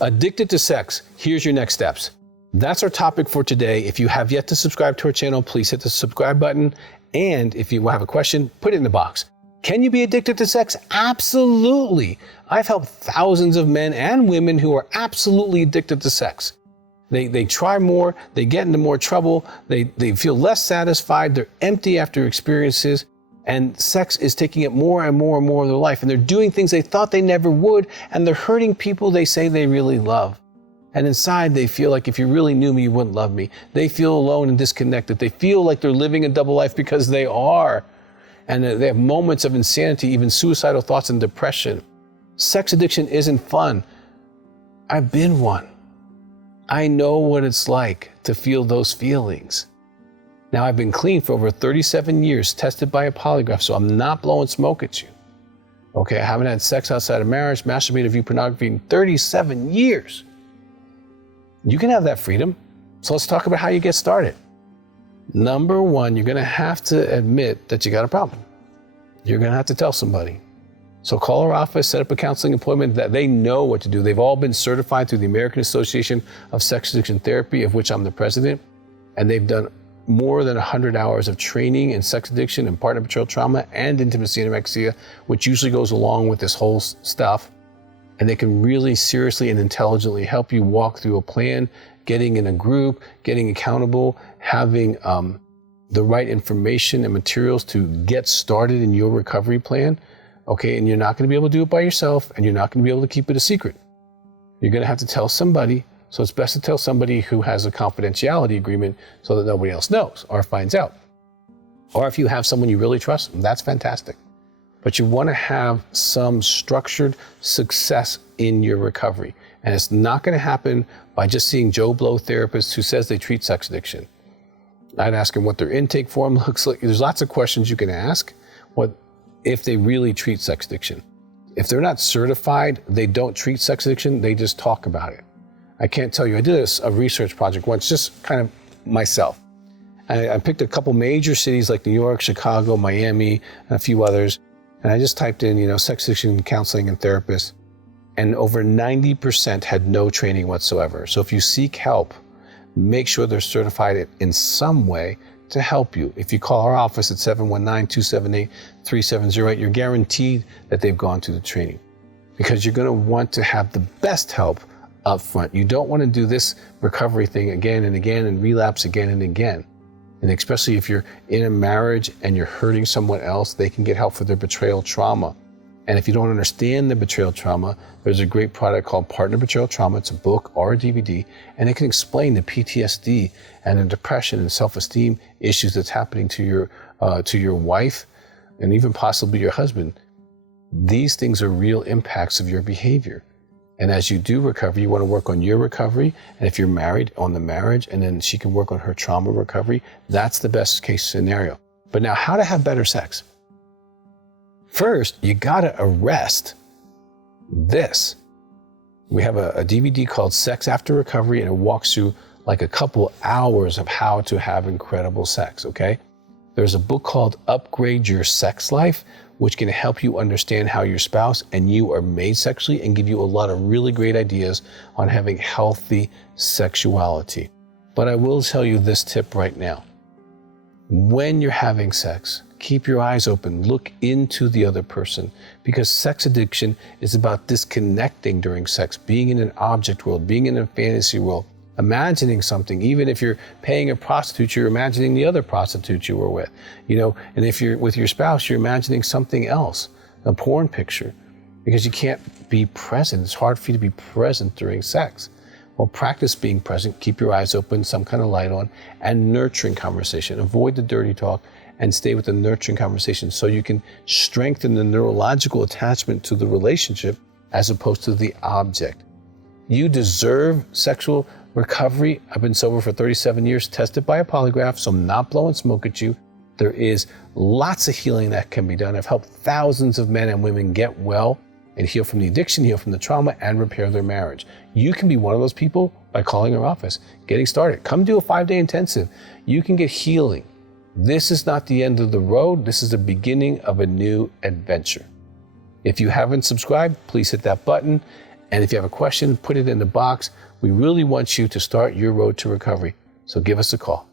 Addicted to sex, here's your next steps. That's our topic for today. If you have yet to subscribe to our channel, please hit the subscribe button. And if you have a question, put it in the box. Can you be addicted to sex? Absolutely. I've helped thousands of men and women who are absolutely addicted to sex. They try more, they get into more trouble, they feel less satisfied, they're empty after experiences, and sex is taking up more and more and more of their life. And they're doing things they thought they never would, and they're hurting people they say they really love. And inside they feel like, if you really knew me, you wouldn't love me. They feel alone and disconnected. They feel like they're living a double life because they are. And they have moments of insanity, even suicidal thoughts and depression. Sex addiction isn't fun. I've been one. I know what it's like to feel those feelings. Now, I've been clean for over 37 years, tested by a polygraph, so I'm not blowing smoke at you. Okay, I haven't had sex outside of marriage, masturbated, viewed pornography in 37 years. You can have that freedom. So let's talk about how you get started. Number one, you're gonna have to admit that you got a problem. You're gonna have to tell somebody. So call our office, set up a counseling appointment that they know what to do. They've all been certified through the American Association of Sex Addiction Therapy, of which I'm the president, and they've done more than 100 hours of training in sex addiction and partner betrayal trauma and intimacy anorexia, which usually goes along with this whole stuff. And they can really seriously and intelligently help you walk through a plan, getting in a group, getting accountable, having the right information and materials to get started in your recovery plan. Okay, and you're not going to be able to do it by yourself, and you're not going to be able to keep it a secret. You're going to have to tell somebody. So it's best to tell somebody who has a confidentiality agreement so that nobody else knows or finds out. Or if you have someone you really trust, that's fantastic. But you want to have some structured success in your recovery. And it's not going to happen by just seeing Joe Blow therapists who says they treat sex addiction. I'd ask them what their intake form looks like. There's lots of questions you can ask. What if they really treat sex addiction? If they're not certified, they don't treat sex addiction, they just talk about it. I can't tell you, I did a research project once, just kind of myself. I picked a couple major cities like New York, Chicago, Miami, and a few others. And I just typed in, sex addiction counseling and therapists. And over 90% had no training whatsoever. So if you seek help, make sure they're certified in some way to help you. If you call our office at 719-278-3708, you're guaranteed that they've gone through the training, because you're going to want to have the best help up front. You don't want to do this recovery thing again and again and relapse again and again. And especially if you're in a marriage and you're hurting someone else, they can get help for their betrayal trauma. And if you don't understand the betrayal trauma, there's a great product called Partner Betrayal Trauma. It's a book or a DVD, and it can explain the PTSD and the depression and self-esteem issues that's happening to your wife and even possibly your husband. These things are real impacts of your behavior. And as you do recover, you want to work on your recovery. And if you're married, on the marriage, and then she can work on her trauma recovery. That's the best case scenario. But now, how to have better sex? First, you got to arrest this. We have a DVD called Sex After Recovery, and it walks through like a couple hours of how to have incredible sex, okay? There's a book called Upgrade Your Sex Life, which can help you understand how your spouse and you are made sexually and give you a lot of really great ideas on having healthy sexuality. But I will tell you this tip right now. When you're having sex, keep your eyes open, look into the other person, because sex addiction is about disconnecting during sex, being in an object world, being in a fantasy world, imagining something. Even if you're paying a prostitute, you're imagining the other prostitute you were with, and if you're with your spouse, you're imagining something else, a porn picture, because you can't be present. It's hard for you to be present during sex. Well, practice being present, keep your eyes open, some kind of light on, and nurturing conversation. Avoid the dirty talk and stay with the nurturing conversation so you can strengthen the neurological attachment to the relationship as opposed to the object. You deserve sexual recovery. I've been sober for 37 years, tested by a polygraph, so I'm not blowing smoke at you. There is lots of healing that can be done. I've helped thousands of men and women get well and heal from the addiction, heal from the trauma, and repair their marriage. You can be one of those people by calling our office, getting started. Come do a 5-day intensive. You can get healing. This is not the end of the road. This is the beginning of a new adventure. If you haven't subscribed, please hit that button And if you have a question, put it in the box. We really want you to start your road to recovery. So give us a call.